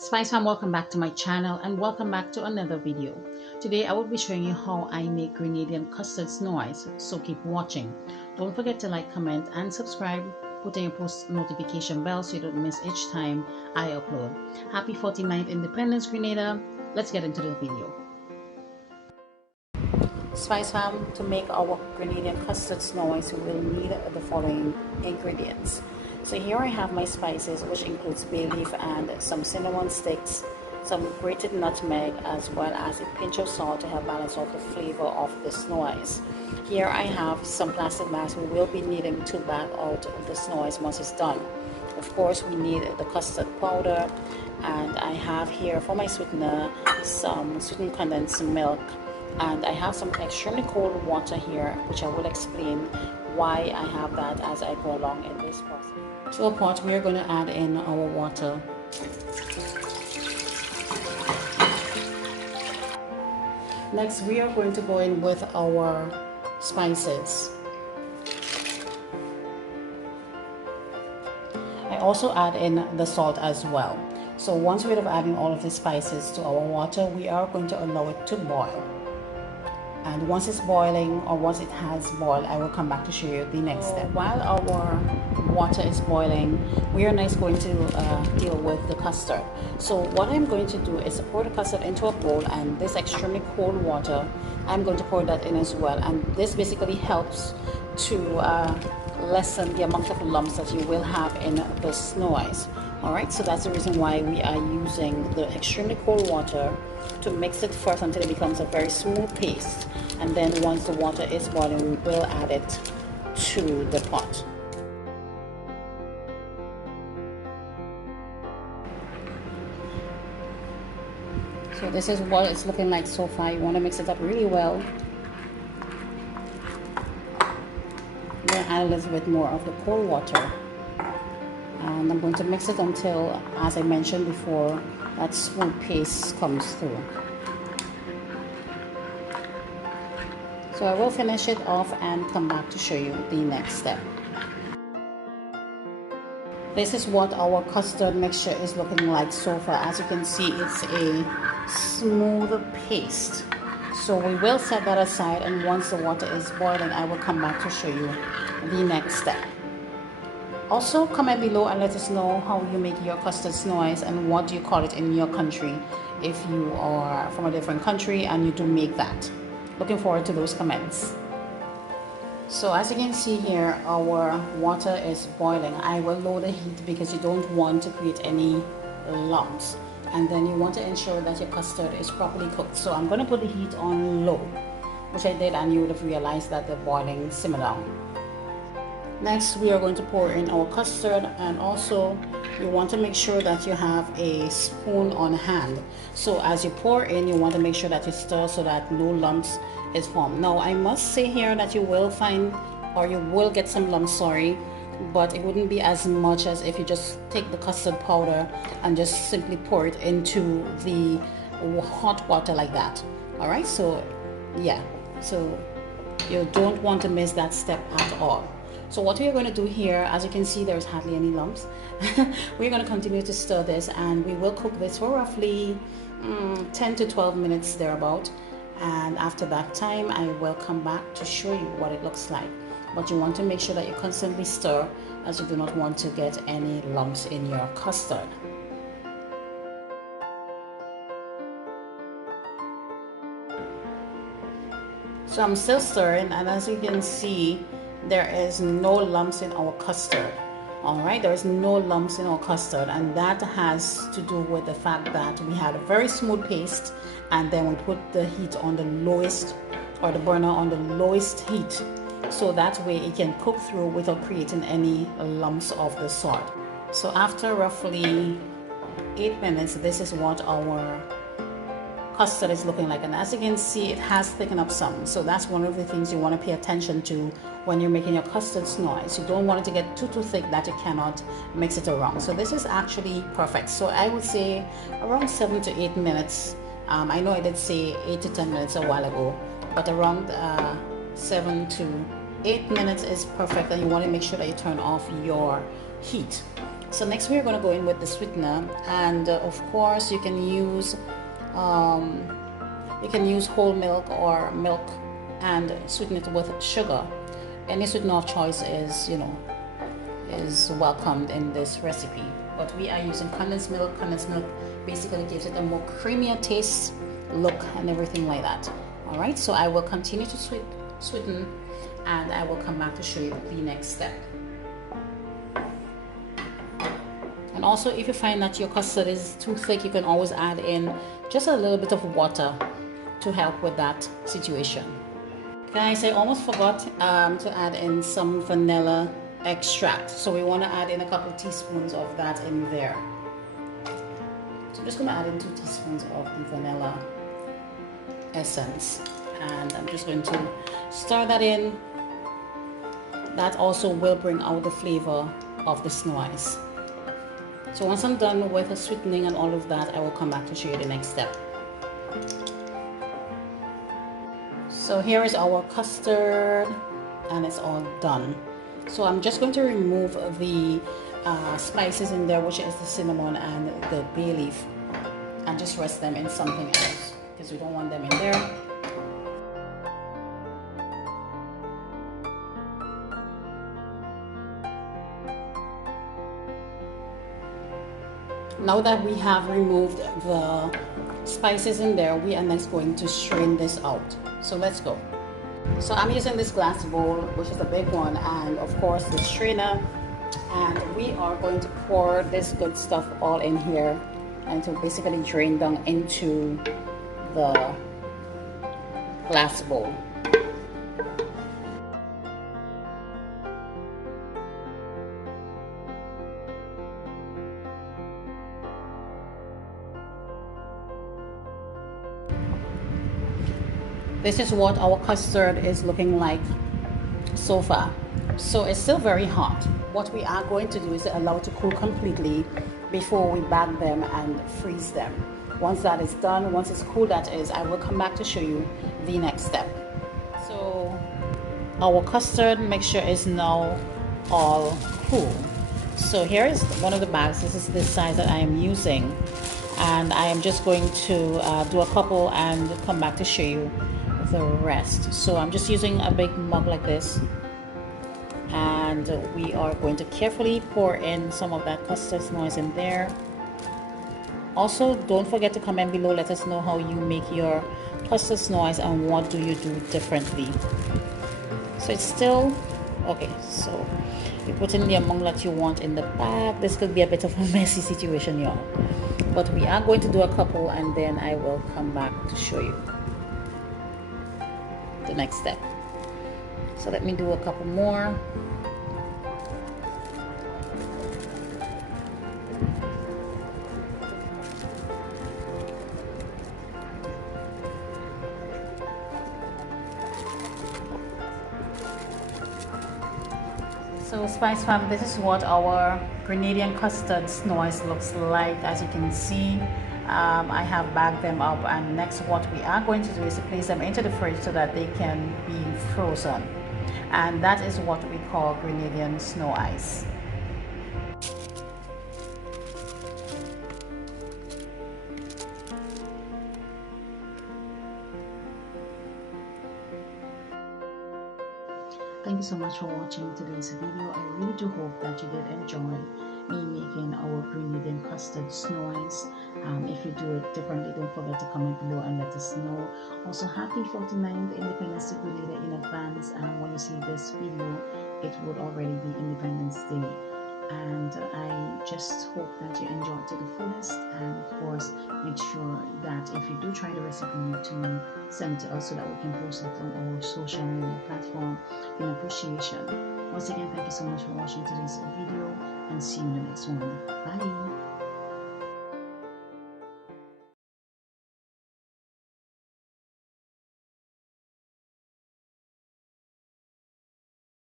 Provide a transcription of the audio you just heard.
Spice fam, welcome back to my channel and welcome back to another video. Today I will be showing you how I make Grenadian custard snow ice, so keep watching. Don't forget to like, comment and subscribe. Put on your post notification bell so you don't miss each time I upload. Happy 49th Independence, Grenada. Let's get into the video. Spice fam, to make our Grenadian custard snow ice, we will need the following ingredients. So here I have my spices, which includes bay leaf and some cinnamon sticks, some grated nutmeg, as well as a pinch of salt to help balance out the flavor of the snow ice. Here I have some plastic bags we will be needing to bag out the snow ice once it's done. Of course, we need the custard powder, and I have here for my sweetener some sweetened condensed milk, and I have some extremely cold water here, which I will explain why I have that as I go along in this process. To a pot, we are going to add in our water. Next, we are going to go in with our spices. I also add in the salt as well. So once we're adding all of the spices to our water, we are going to allow it to boil. And once it's boiling, or once it has boiled, I will come back to show you the next step. While our water is boiling, we are next going to deal with the custard. So what I'm going to do is pour the custard into a bowl, and this extremely cold water, I'm going to pour that in as well. And this basically helps to lessen the amount of lumps that you will have in the snow ice. Alright, so that's the reason why we are using the extremely cold water to mix it first until it becomes a very smooth paste, and then once the water is boiling, we will add it to the pot. So this is what it's looking like so far. You want to mix it up really well. I'm going to add a little bit more of the cold water, and I'm going to mix it until, as I mentioned before, that smooth paste comes through. So I will finish it off and come back to show you the next step. This is what our custard mixture is looking like so far. As you can see, it's a smooth paste. So we will set that aside, and once the water is boiling, I will come back to show you the next step. Also, comment below and let us know how you make your custard snow ice and what do you call it in your country if you are from a different country and you do make that. Looking forward to those comments. So as you can see here, our water is boiling. I will lower the heat because you don't want to create any lumps, and then you want to ensure that your custard is properly cooked. So I'm going to put the heat on low, which I did, and you would have realized that the boiling simmered down. Next, we are going to pour in our custard, and also you want to make sure that you have a spoon on hand. So as you pour in, you want to make sure that you stir so that no lumps is formed. Now I must say here that you will find, or you will get some lumps, sorry, but it wouldn't be as much as if you just take the custard powder and just simply pour it into the hot water like that. Alright, so yeah, so you don't want to miss that step at all. So what we're going to do here, as you can see, there's hardly any lumps. We're going to continue to stir this, and we will cook this for roughly 10 to 12 minutes thereabout. And after that time, I will come back to show you what it looks like. But you want to make sure that you constantly stir, as you do not want to get any lumps in your custard. So I'm still stirring, and as you can see, there is no lumps in our custard. Alright, there is no lumps in our custard, and that has to do with the fact that we had a very smooth paste, and then we put the heat on the lowest, or the burner on the lowest heat, so that way it can cook through without creating any lumps of the sort. So after roughly 8 minutes, this is what our custard is looking like, and as you can see, it has thickened up some. So that's one of the things you want to pay attention to when you're making your custard snow ice. You don't want it to get too thick that you cannot mix it around. So this is actually perfect. So I would say around 7 to 8 minutes. I know I did say 8 to 10 minutes a while ago, but around 7 to 8 minutes is perfect, and you want to make sure that you turn off your heat. So next we are going to go in with the sweetener, and of course you can use whole milk or milk and sweeten it with sugar. Any sweetener of choice is welcomed in this recipe, but we are using condensed milk. Condensed milk basically gives it a more creamier taste, look, and everything like that. All right, so I will continue to sweeten, and I will come back to show you the next step. And also, if you find that your custard is too thick, you can always add in just a little bit of water to help with that situation. Guys, I almost forgot to add in some vanilla extract. So we want to add in a couple teaspoons of that in there. So I'm just going to add in 2 teaspoons of the vanilla essence. And I'm just going to stir that in. That also will bring out the flavor of the snow ice. So once I'm done with the sweetening and all of that, I will come back to show you the next step. So here is our custard, and it's all done. So I'm just going to remove the spices in there, which is the cinnamon and the bay leaf, and just rest them in something else because we don't want them in there. Now that we have removed the spices in there, we are next going to strain this out. So let's go. So I'm using this glass bowl, which is a big one, and of course the strainer, and we are going to pour this good stuff all in here and to basically drain down into the glass bowl. This is what our custard is looking like so far. So it's still very hot. What we are going to do is allow it to cool completely before we bag them and freeze them. Once that is done, once it's cool, that is, I will come back to show you the next step. So our custard mixture is now all cool. So here is one of the bags. This is the size that I am using, and I am just going to do a couple and come back to show you the rest. So I'm just using a big mug like this, and we are going to carefully pour in some of that custard snow ice in there. Also, don't forget to comment below, let us know how you make your custard snow ice and what do you do differently. So it's still okay. So you put in the amount that you want in the bag. This could be a bit of a messy situation, y'all, but we are going to do a couple and then I will come back to show you the next step. So let me do a couple more. So Spice Fam, this is what our Grenadian custard snow ice looks like. As you can see, I have bagged them up, and next what we are going to do is to place them into the fridge so that they can be frozen, and that is what we call Grenadian snow ice. Thank you so much for watching today's video. I really do hope that you did enjoy me making our Grenadian custard snow ice. If you do it differently, don't forget to comment below and let us know. Also, happy 49th Independence Day related in advance. When you see this video, it would already be Independence Day. And I just hope that you enjoy it to the fullest, and of course make sure that if you do try the recipe to send it to us so that we can post it on our social media platform in appreciation. Once again, thank you so much for watching today's video, and see you in the next one. Bye.